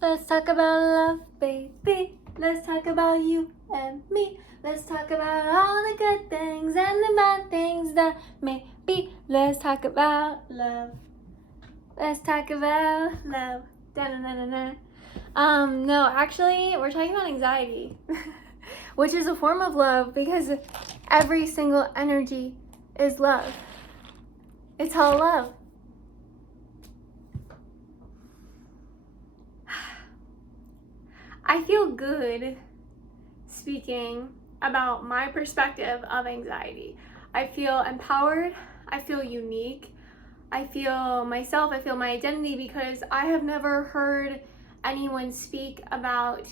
Let's talk about love, baby. Let's talk about you and me. Let's talk about all the good things and the bad things that may be. Let's talk about love. Let's talk about love. Da-na-na-na-na. No, actually, we're talking about anxiety, which is a form of love because every single energy is love. It's all love. I feel good speaking about my perspective of anxiety. I feel empowered. I feel unique. I feel myself. I feel my identity because I have never heard anyone speak about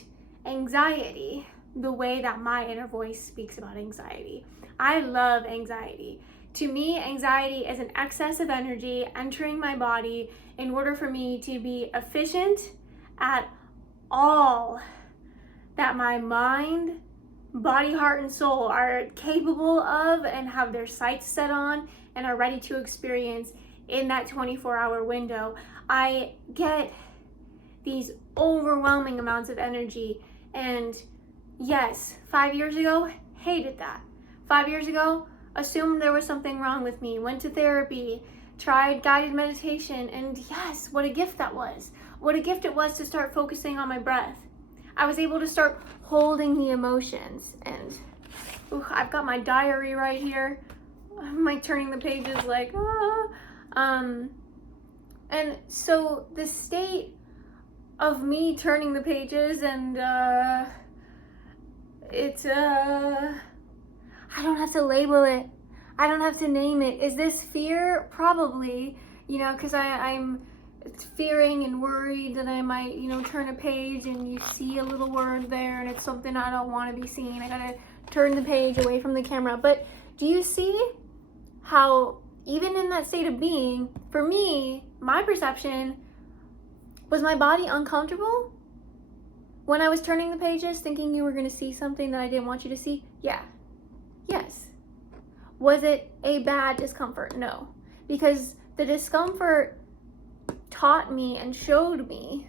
anxiety the way that my inner voice speaks about anxiety. I love anxiety. To me, anxiety is an excess of energy entering my body in order for me to be efficient at all that my mind, body, heart, and soul are capable of and have their sights set on and are ready to experience in that 24-hour window. I get these overwhelming amounts of energy, and yes, 5 years ago, hated that. 5 years ago, assumed there was something wrong with me, went to therapy, tried guided meditation, and yes, what a gift that was. What a gift it was to start focusing on my breath. I was able to start holding the emotions, and I've got my diary right here. I'm like turning the pages like, and so the state of me turning the pages and it's I don't have to label it. I don't have to name it. Is this fear? Probably, because I'm fearing and worried that I might, turn a page and you see a little word there and it's something I don't want to be seen. I gotta turn the page away from the camera. But do you see how even in that state of being, for me, my perception, was my body uncomfortable when I was turning the pages thinking you were going to see something that I didn't want you to see? Yeah. Yes. Was it a bad discomfort? No. Because the discomfort taught me and showed me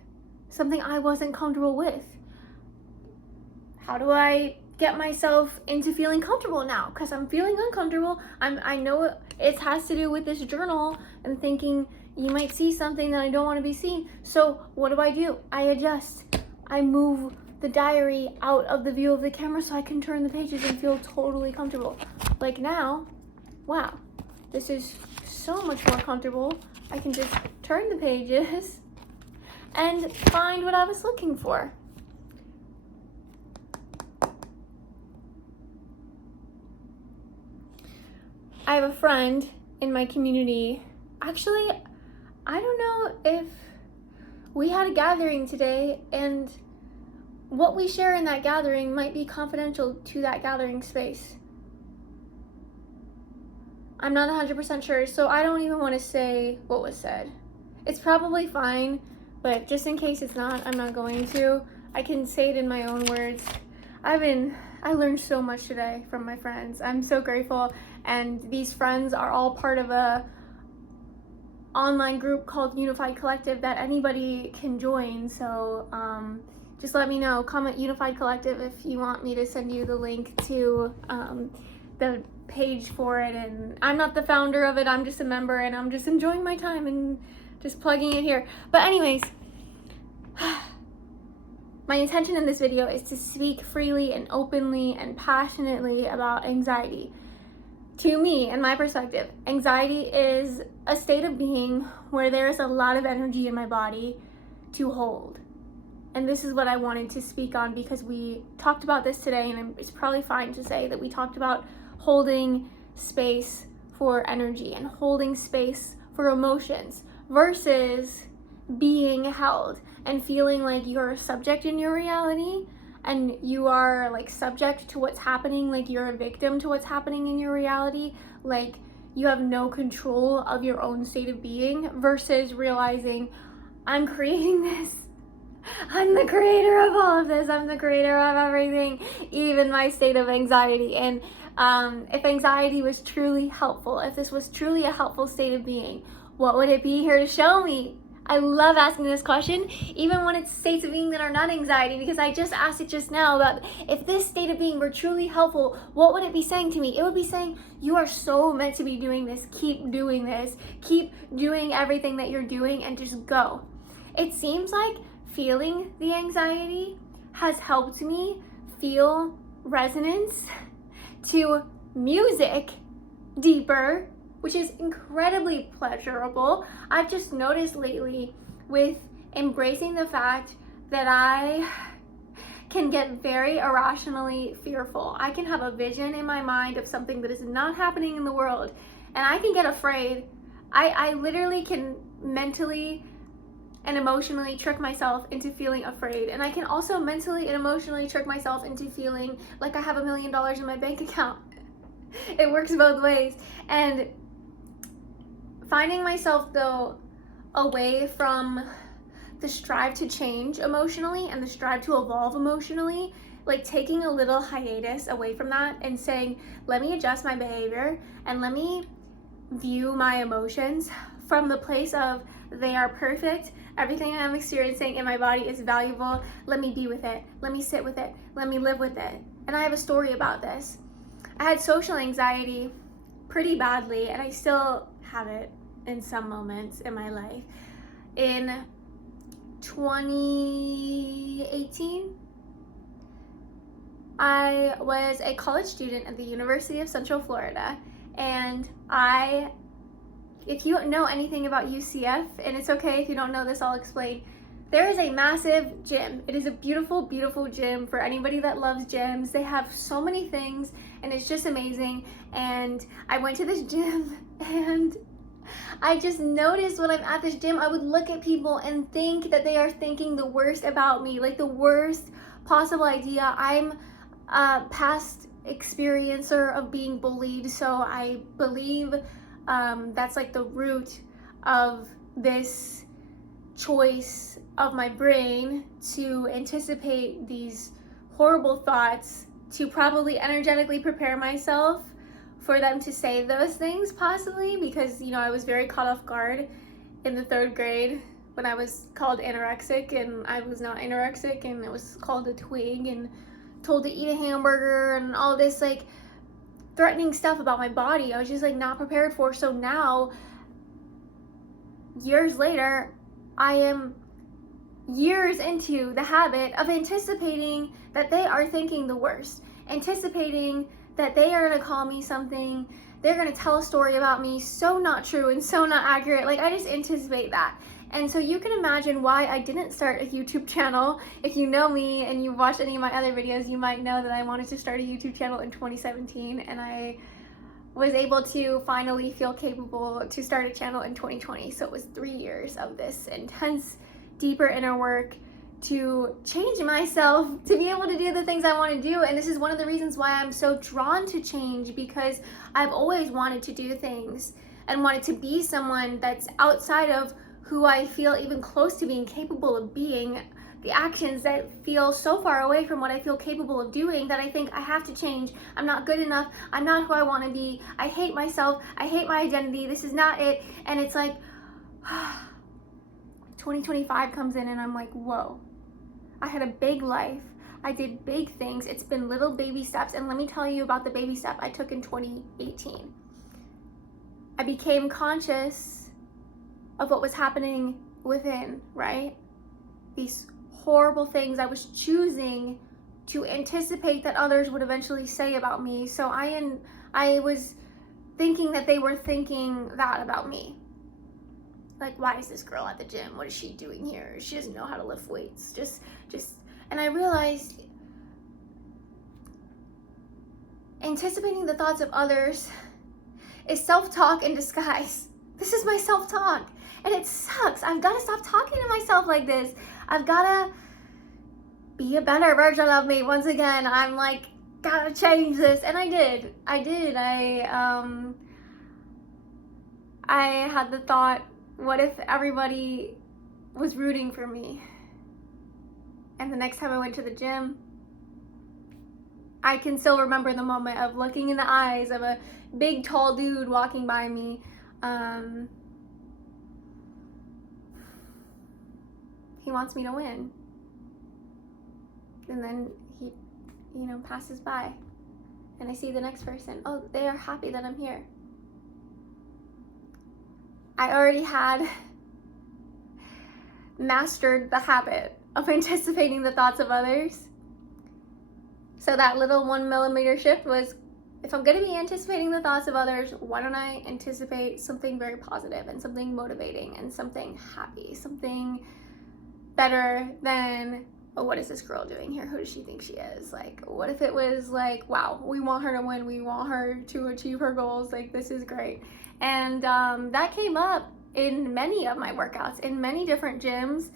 something I wasn't comfortable with. How do I get myself into feeling comfortable now? Because I'm feeling uncomfortable. I know it has to do with this journal and thinking you might see something that I don't want to be seen. So what do? I adjust. I move the diary out of the view of the camera so I can turn the pages and feel totally comfortable. Like now, wow, this is so much more comfortable. I can just turn the pages and find what I was looking for. I have a friend in my community. Actually, I don't know if we had a gathering today, and what we share in that gathering might be confidential to that gathering space. I'm not 100% sure, so I don't even want to say what was said. It's probably fine, but just in case it's not, I'm not going to. I can say it in my own words. I learned so much today from my friends. I'm so grateful, and these friends are all part of a online group called Unified Collective that anybody can join. So just let me know. Comment Unified Collective if you want me to send you the link to the page for it. And I'm not the founder of it, I'm just a member, and I'm just enjoying my time and just plugging it here. But anyways, my intention in this video is to speak freely and openly and passionately about anxiety. To me, in my perspective, anxiety is a state of being where there is a lot of energy in my body to hold. And this is what I wanted to speak on because we talked about this today, and it's probably fine to say that we talked about holding space for energy and holding space for emotions versus being held and feeling like you're a subject in your reality and you are like subject to what's happening, like you're a victim to what's happening in your reality, like you have no control of your own state of being, versus realizing I'm creating this. I'm the creator of all of this. I'm the creator of everything, even my state of anxiety. And if anxiety was truly helpful, if this was truly a helpful state of being, what would it be here to show me? I love asking this question, even when it's states of being that are not anxiety, because I just asked it just now about if this state of being were truly helpful, what would it be saying to me? It would be saying, you are so meant to be doing this. Keep doing this. Keep doing everything that you're doing and just go. It seems like feeling the anxiety has helped me feel resonance to music deeper, which is incredibly pleasurable. I've just noticed lately with embracing the fact that I can get very irrationally fearful. I can have a vision in my mind of something that is not happening in the world, and I can get afraid. I literally can mentally and emotionally trick myself into feeling afraid. And I can also mentally and emotionally trick myself into feeling like I have $1 million in my bank account. It works both ways. And finding myself though away from the strive to change emotionally and the strive to evolve emotionally, like taking a little hiatus away from that and saying, let me adjust my behavior and let me view my emotions from the place of they are perfect. Everything I'm experiencing in my body is valuable. Let me be with it. Let me sit with it. Let me live with it. And I have a story about this. I had social anxiety pretty badly, and I still have it in some moments in my life. In 2018, I was a college student at the University of Central Florida, and if you know anything about UCF, and it's okay if you don't know this, I'll explain. There is a massive gym. It is a beautiful, beautiful gym for anybody that loves gyms. They have so many things, and it's just amazing. And I went to this gym, and I just noticed when I'm at this gym, I would look at people and think that they are thinking the worst about me, like the worst possible idea. I'm a past experiencer of being bullied, so I believe that's like the root of this choice of my brain to anticipate these horrible thoughts, to probably energetically prepare myself for them to say those things, possibly, because I was very caught off guard in the 3rd grade when I was called anorexic and I was not anorexic, and it was called a twig and told to eat a hamburger and all this like threatening stuff about my body. I was just like not prepared for. So now, years later, I am years into the habit of anticipating that they are thinking the worst, anticipating that they are going to call me something, they're going to tell a story about me so not true and so not accurate. Like, I just anticipate that. And so you can imagine why I didn't start a YouTube channel. If you know me and you've watched any of my other videos, you might know that I wanted to start a YouTube channel in 2017, and I was able to finally feel capable to start a channel in 2020. So it was 3 years of this intense, deeper inner work to change myself, to be able to do the things I want to do. And this is one of the reasons why I'm so drawn to change, because I've always wanted to do things and wanted to be someone that's outside of who I feel even close to being capable of being, the actions that feel so far away from what I feel capable of doing that I think I have to change. I'm not good enough. I'm not who I want to be. I hate myself. I hate my identity. This is not it. And it's like 2025 comes in and I'm like, whoa, I had a big life. I did big things. It's been little baby steps. And let me tell you about the baby step I took in 2018. I became conscious of what was happening within, right? These horrible things I was choosing to anticipate that others would eventually say about me. So I was thinking that they were thinking that about me. Like, why is this girl at the gym? What is she doing here? She doesn't know how to lift weights. And I realized anticipating the thoughts of others is self-talk in disguise. This is my self-talk, and it sucks. I've got to stop talking to myself like this. I've got to be a better version of me. Once again, I'm like, gotta change this. And I did. I had the thought, what if everybody was rooting for me? And the next time I went to the gym, I can still remember the moment of looking in the eyes of a big, tall dude walking by me. he wants me to win. And then he, passes by. And I see the next person. Oh, they are happy that I'm here. I already had mastered the habit of anticipating the thoughts of others. So that little 1 millimeter shift was, if I'm going to be anticipating the thoughts of others, why don't I anticipate something very positive and something motivating and something happy, something better than, oh, what is this girl doing here? Who does she think she is? Like, what if it was like, wow, we want her to win. We want her to achieve her goals. Like, this is great. And that came up in many of my workouts, in many different gyms.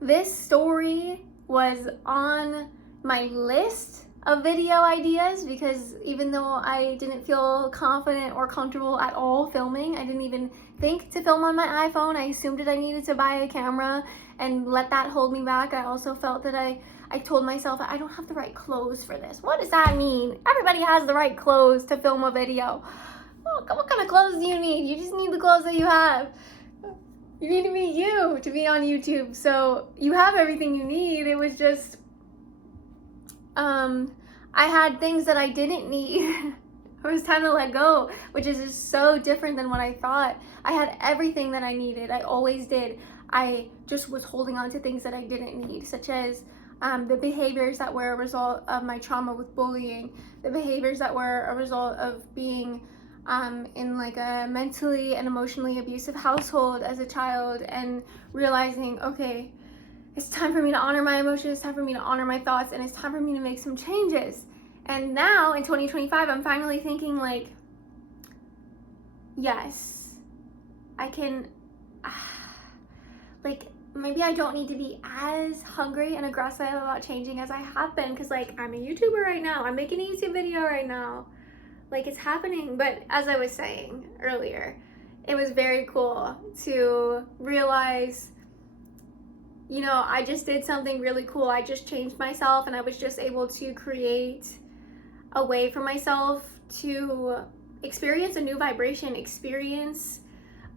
This story was on my list of video ideas because even though I didn't feel confident or comfortable at all filming, I didn't even think to film on my iPhone. I assumed that I needed to buy a camera and let that hold me back. I also felt that I told myself I don't have the right clothes for this. What does that mean? Everybody has the right clothes to film a video. Well, what kind of clothes do you need? You just need the clothes that you have. You need to be you to be on YouTube. So you have everything you need. It was just, I had things that I didn't need. It was time to let go, which is just so different than what I thought. I had everything that I needed. I always did. I just was holding on to things that I didn't need, such as the behaviors that were a result of my trauma with bullying, the behaviors that were a result of being in like a mentally and emotionally abusive household as a child, and realizing, okay, it's time for me to honor my emotions, it's time for me to honor my thoughts, and it's time for me to make some changes. And now in 2025, I'm finally thinking like, yes, I can, like, maybe I don't need to be as hungry and aggressive about changing as I have been, because like, I'm a YouTuber right now, I'm making a YouTube video right now, like, it's happening. But as I was saying earlier, it was very cool to realize, I just did something really cool. I just changed myself, and I was just able to create a way for myself to experience a new vibration, experience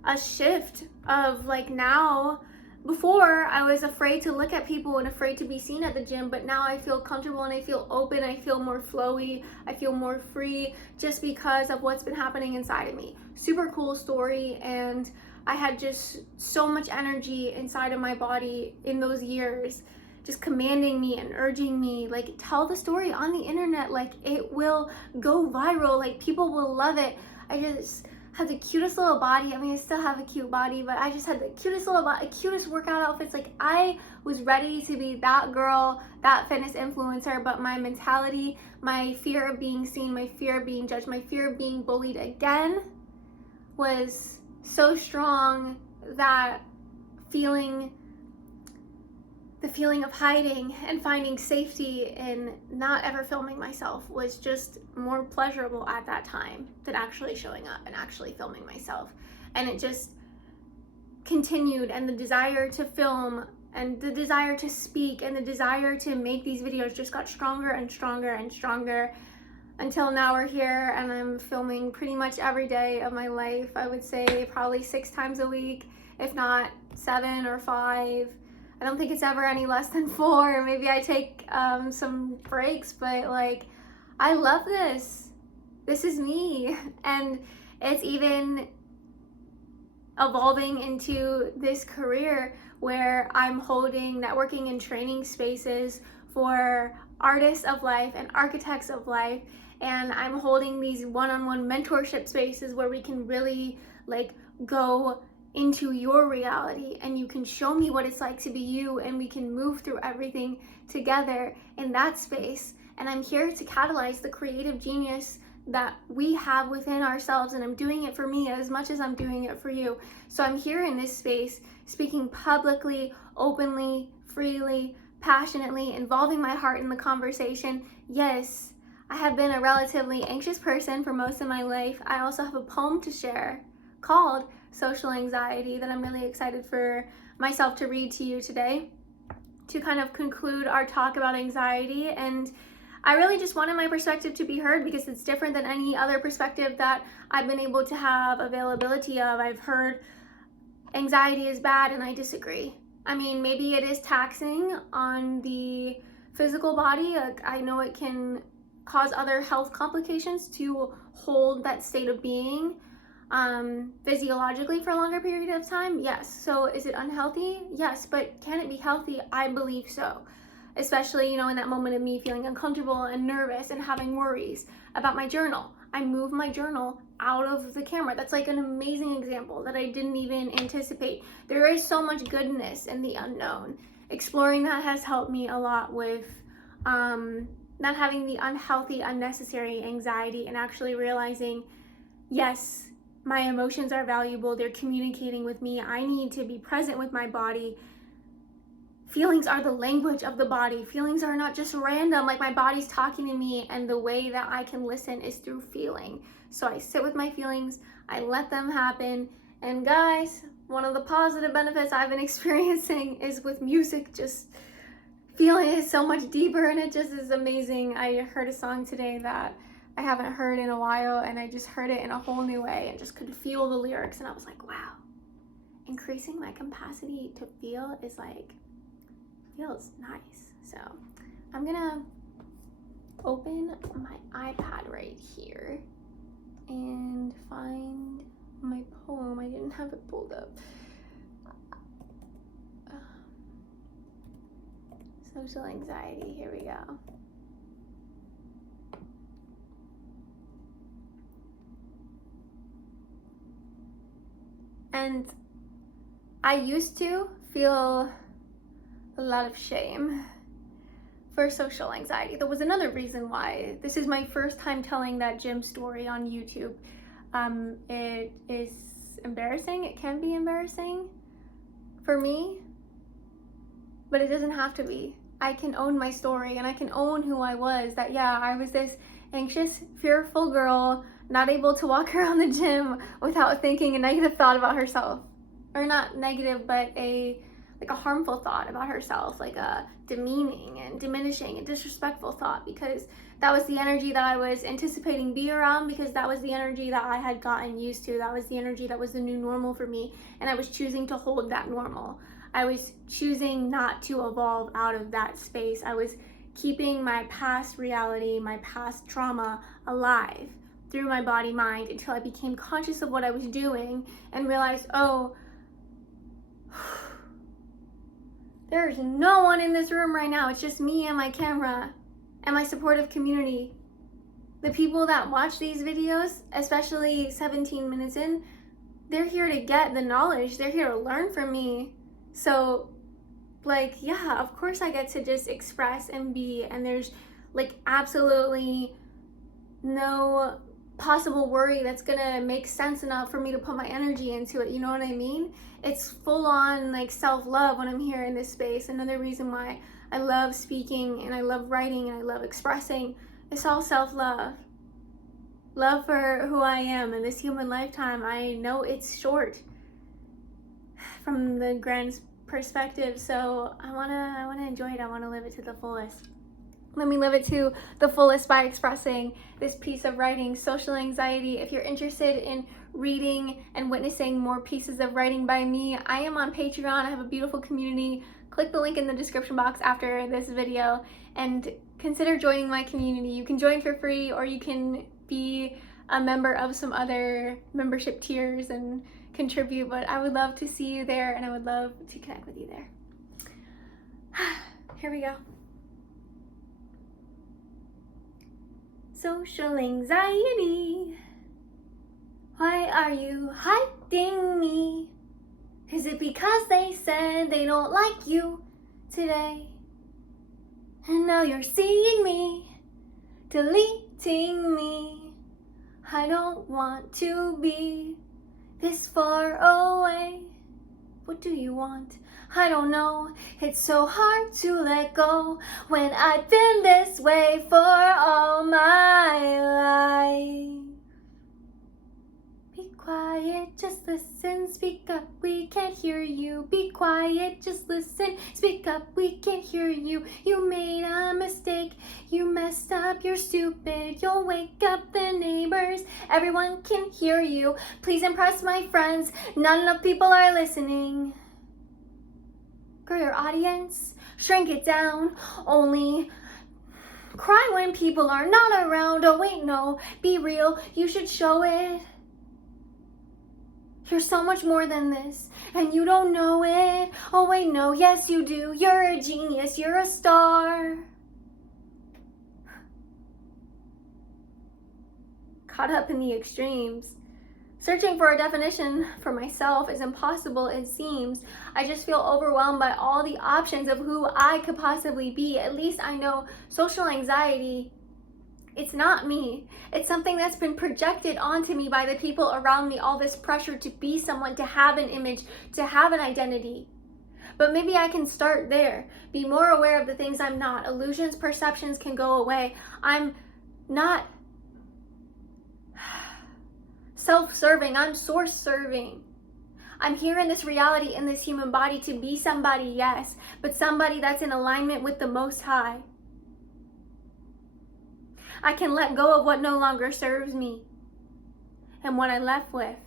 a shift of like, now, before I was afraid to look at people and afraid to be seen at the gym, but now I feel comfortable and I feel open, I feel more flowy, I feel more free just because of what's been happening inside of me. Super cool story, and I had just so much energy inside of my body in those years, just commanding me and urging me, like, tell the story on the internet, like, it will go viral, like, people will love it. I just had the cutest little body. I mean, I still have a cute body, but I just had the cutest little body, cutest workout outfits. Like, I was ready to be that girl, that fitness influencer, but my mentality, my fear of being seen, my fear of being judged, my fear of being bullied again was so strong that the feeling of hiding and finding safety in not ever filming myself was just more pleasurable at that time than actually showing up and actually filming myself. And it just continued, and the desire to film and the desire to speak and the desire to make these videos just got stronger and stronger and stronger, until now we're here and I'm filming pretty much every day of my life. I would say probably 6 times a week, if not 7 or 5. I don't think it's ever any less than 4. Maybe I take some breaks, but like, I love this. This is me. And it's even evolving into this career where I'm holding networking and training spaces for artists of life and architects of life. And I'm holding these one-on-one mentorship spaces where we can really like go into your reality, and you can show me what it's like to be you, and we can move through everything together in that space. And I'm here to catalyze the creative genius that we have within ourselves, and I'm doing it for me as much as I'm doing it for you. So I'm here in this space, speaking publicly, openly, freely, passionately, involving my heart in the conversation. Yes, I have been a relatively anxious person for most of my life. I also have a poem to share called Social Anxiety that I'm really excited for myself to read to you today, to kind of conclude our talk about anxiety. And I really just wanted my perspective to be heard because it's different than any other perspective that I've been able to have availability of. I've heard anxiety is bad, and I disagree. I mean, maybe it is taxing on the physical body. Like, I know it can cause other health complications to hold that state of being physiologically for a longer period of time. Yes. So is it unhealthy? Yes. But can it be healthy? I believe so. Especially, you know, in that moment of me feeling uncomfortable and nervous and having worries about my journal. I moved my journal out of the camera. That's like an amazing example that I didn't even anticipate. There is so much goodness in the unknown. Exploring that has helped me a lot with not having the unhealthy, unnecessary anxiety, and actually realizing, yes, my emotions are valuable. They're communicating with me. I need to be present with my body. Feelings are the language of the body. Feelings are not just random, like my body's talking to me, and the way that I can listen is through feeling. So I sit with my feelings, I let them happen, and guys, one of the positive benefits I've been experiencing is with music, just feeling it so much deeper, and it just is amazing. I heard a song today that I haven't heard in a while, and I just heard it in a whole new way and just could feel the lyrics, and I was like, wow, increasing my capacity to feel is like, feels nice. So I'm gonna open my iPad right here and find my poem. I didn't have it pulled up. Social anxiety, here we go. And I used to feel a lot of shame for social anxiety. There was another reason why. This is my first time telling that gym story on YouTube. It is embarrassing. It can be embarrassing for me, but it doesn't have to be. I can own my story, and I can own who I was. That, yeah, I was this anxious, fearful girl, not able to walk around the gym without thinking a negative thought about herself. Or not negative, but a harmful thought about herself, like a demeaning and diminishing and disrespectful thought, because that was the energy that I was anticipating be around, because that was the energy that I had gotten used to. That was the energy that was the new normal for me, and I was choosing to hold that normal. I was choosing not to evolve out of that space. I was keeping my past reality, my past trauma alive through my body mind until I became conscious of what I was doing and realized, oh, there's no one in this room right now. It's just me and my camera and my supportive community. The people that watch these videos, especially 17 minutes in, they're here to get the knowledge. They're here to learn from me. So, like, yeah, of course I get to just express and be, and there's like absolutely no possible worry that's gonna make sense enough for me to put my energy into it. You know what I mean? It's full on like self-love when I'm here in this space. Another reason why I love speaking and I love writing and I love expressing, it's all self-love. Love for who I am in this human lifetime. I know it's short from the grand perspective, so I wanna enjoy it. I wanna live it to the fullest. Let me live it to the fullest by expressing this piece of writing, Social Anxiety. If you're interested in reading and witnessing more pieces of writing by me, I am on Patreon. I have a beautiful community. Click the link in the description box after this video and consider joining my community. You can join for free, or you can be a member of some other membership tiers and contribute, but I would love to see you there, and I would love to connect with you there. Here we go. Social anxiety. Why are you hiding me? Is it because they said they don't like you today? And now you're seeing me, deleting me. I don't want to be this far away. What do you want? I don't know. It's so hard to let go when I've been this way for all my life. Be quiet, just listen, speak up, we can't hear you. Be quiet, just listen, speak up, we can't hear you. You made a mistake, you messed up, you're stupid. You'll wake up the neighbors, everyone can hear you. Please impress my friends, not enough people are listening. grow your audience, shrink it down, only cry when people are not around. Oh wait, no, be real, you should show it. You're so much more than this, and you don't know it. Oh wait, no, yes you do. You're a genius, you're a star. Caught up in the extremes. Searching for a definition for myself is impossible, it seems. I just feel overwhelmed by all the options of who I could possibly be. At least I know social anxiety, it's not me. It's something that's been projected onto me by the people around me, all this pressure to be someone, to have an image, to have an identity. But maybe I can start there. Be more aware of the things I'm not. Illusions, perceptions can go away. I'm not self-serving, I'm source-serving. I'm here in this reality, in this human body to be somebody, yes, but somebody that's in alignment with the Most High. I can let go of what no longer serves me. And what I'm left with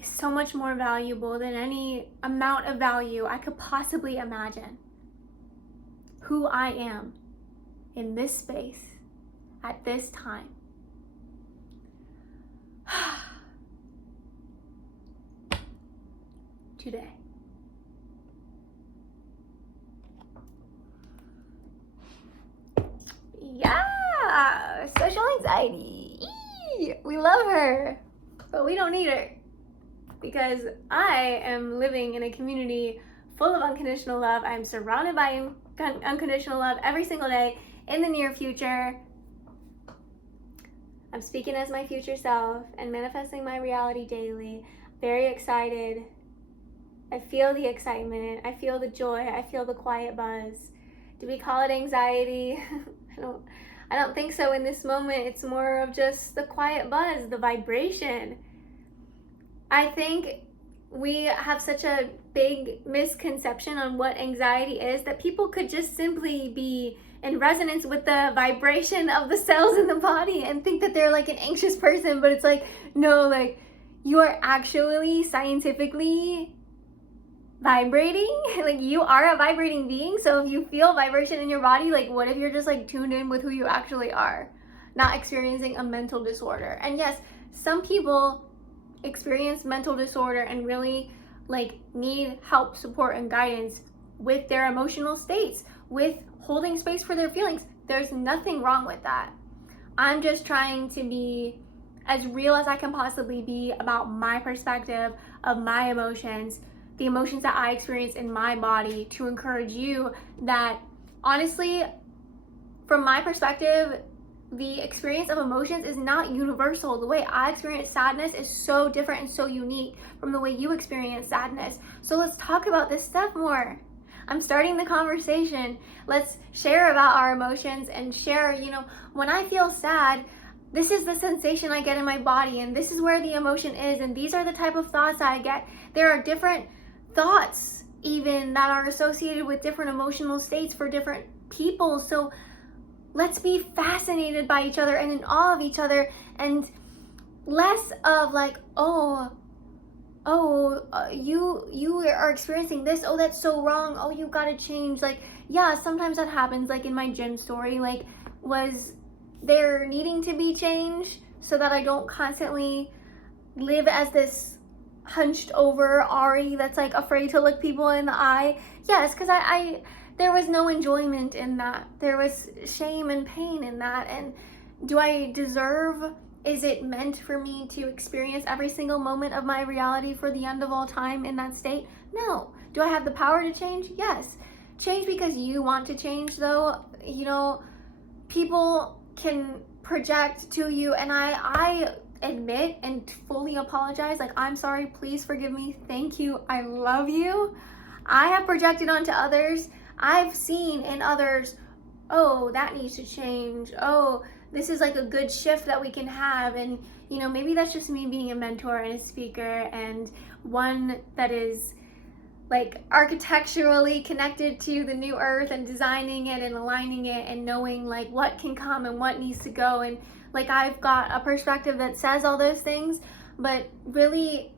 is so much more valuable than any amount of value I could possibly imagine. Who I am in this space at this time. Today. Yeah, social anxiety. Eee, we love her, but we don't need her, because I am living in a community full of unconditional love. I'm surrounded by unconditional love every single day. In the near future, I'm speaking as my future self and manifesting my reality daily. Very excited. I feel the excitement. I feel the joy. I feel the quiet buzz. Do we call it anxiety? I don't think so in this moment. It's more of just the quiet buzz, the vibration. I think we have such a big misconception on what anxiety is that people could just simply be in resonance with the vibration of the cells in the body and think that they're like an anxious person, but it's like, no, like you are actually scientifically vibrating. Like you are a vibrating being. So if you feel vibration in your body, like what if you're just like tuned in with who you actually are, not experiencing a mental disorder? And yes, some people experience mental disorder and really like need help, support, and guidance with their emotional states, with holding space for their feelings. There's nothing wrong with that. I'm just trying to be as real as I can possibly be about my perspective of my emotions, the emotions that I experience in my body, to encourage you that honestly, from my perspective, the experience of emotions is not universal. The way I experience sadness is so different and so unique from the way you experience sadness. So let's talk about this stuff more. I'm starting the conversation. Let's share about our emotions and share, when I feel sad, this is the sensation I get in my body, and this is where the emotion is, and these are the type of thoughts I get. There are different thoughts even that are associated with different emotional states for different people. So let's be fascinated by each other and in awe of each other, and less of like, you are experiencing this, oh that's so wrong, oh you gotta change. Like, yeah, sometimes that happens. Like in my gym story, like, was there needing to be change so that I don't constantly live as this hunched over Ari that's like afraid to look people in the eye? Yes, because I there was no enjoyment in that. There was shame and pain in that. And do I deserve, is it meant for me to experience every single moment of my reality for the end of all time in that state? No. Do I have the power to change? Yes. Change because you want to change, though. People can project to you, and I admit and fully apologize. Like, I'm sorry, please forgive me, thank you, I love you. I have projected onto others. I've seen in others, oh, that needs to change. Oh, this is like a good shift that we can have. And, maybe that's just me being a mentor and a speaker, and one that is like architecturally connected to the new earth and designing it and aligning it and knowing like what can come and what needs to go. And like, I've got a perspective that says all those things, but really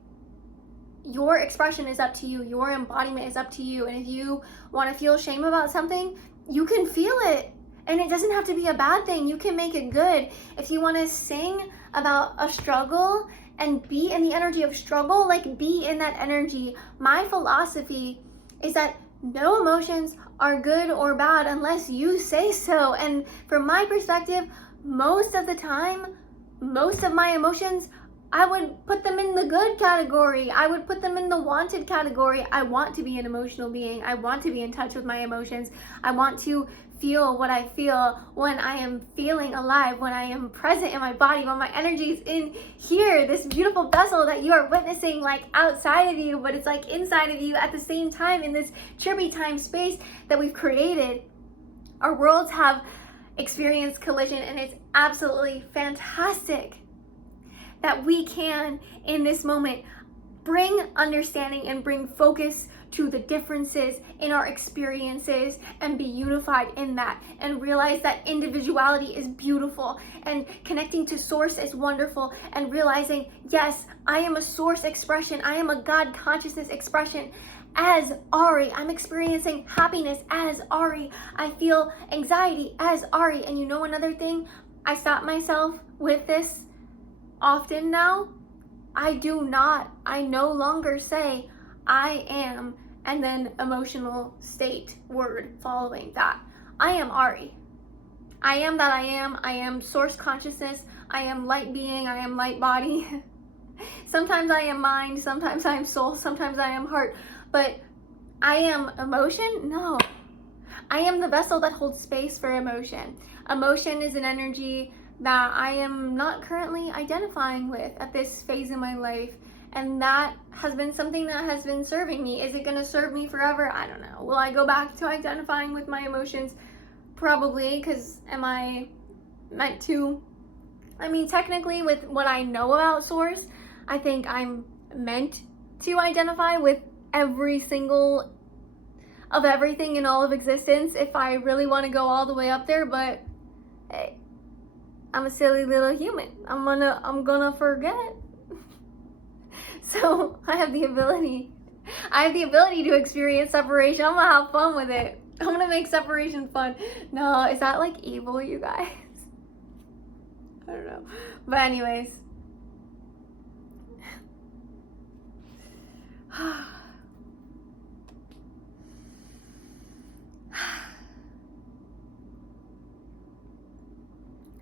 your expression is up to you. Your embodiment is up to you. And if you want to feel shame about something, you can feel it. And it doesn't have to be a bad thing. You can make it good. If you want to sing about a struggle and be in the energy of struggle, like be in that energy. My philosophy is that no emotions are good or bad unless you say so. And from my perspective, most of the time, most of my emotions, I would put them in the good category. I would put them in the wanted category. I want to be an emotional being. I want to be in touch with my emotions. I want to feel what I feel when I am feeling alive, when I am present in my body, when my energy is in here, this beautiful vessel that you are witnessing like outside of you, but it's like inside of you at the same time in this trippy time space that we've created. Our worlds have experienced collision, and it's absolutely fantastic that we can, in this moment, bring understanding and bring focus to the differences in our experiences and be unified in that and realize that individuality is beautiful and connecting to source is wonderful and realizing, yes, I am a source expression. I am a God consciousness expression. As Ari, I'm experiencing happiness as Ari. I feel anxiety as Ari. And you know another thing? I stop myself with this often now. I no longer say I am and then emotional state word following that. I am Ari. I am that I am. I am source consciousness. I am light being. I am light body. Sometimes I am mind. Sometimes I am soul. Sometimes I am heart. But I am emotion? No. I am the vessel that holds space for emotion. Emotion is an energy that I am not currently identifying with at this phase in my life. And that has been something that has been serving me. Is it going to serve me forever? I don't know. Will I go back to identifying with my emotions? Probably, because am I meant to? I mean, technically, with what I know about Source, I think I'm meant to identify with every single of everything in all of existence if I really want to go all the way up there. But hey, I'm a silly little human. I'm gonna forget. So I have the ability to experience separation. I'm gonna have fun with it. I'm gonna make separation fun. No, is that like evil, you guys? I don't know. But anyways.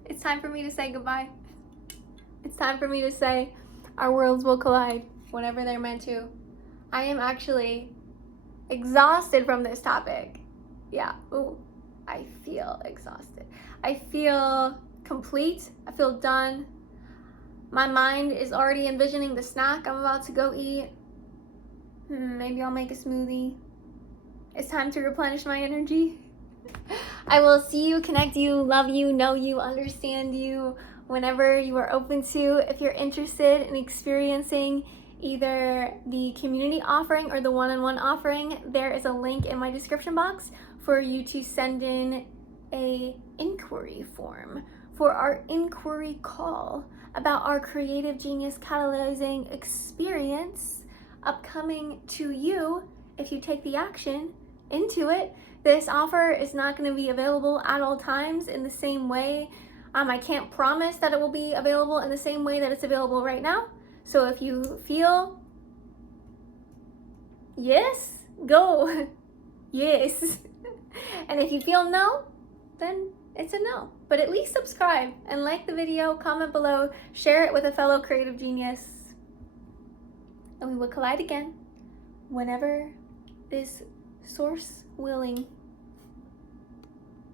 It's time for me to say goodbye. It's time for me to say our worlds will collide whenever they're meant to. I am actually exhausted from this topic. Yeah, ooh, I feel exhausted. I feel complete. I feel done. My mind is already envisioning the snack I'm about to go eat. Maybe I'll make a smoothie. It's time to replenish my energy. I will see you, connect you, love you, know you, understand you whenever you are open to. If you're interested in experiencing either the community offering or the one-on-one offering, there is a link in my description box for you to send in a inquiry form for our inquiry call about our creative genius catalyzing experience upcoming to you if you take the action into it. This offer is not going to be available at all times in the same way. I can't promise that it will be available in the same way that it's available right now. So if you feel yes, go. Yes. And if you feel no, then it's a no. But at least subscribe and like the video, comment below, share it with a fellow creative genius. And we will collide again whenever this source willing.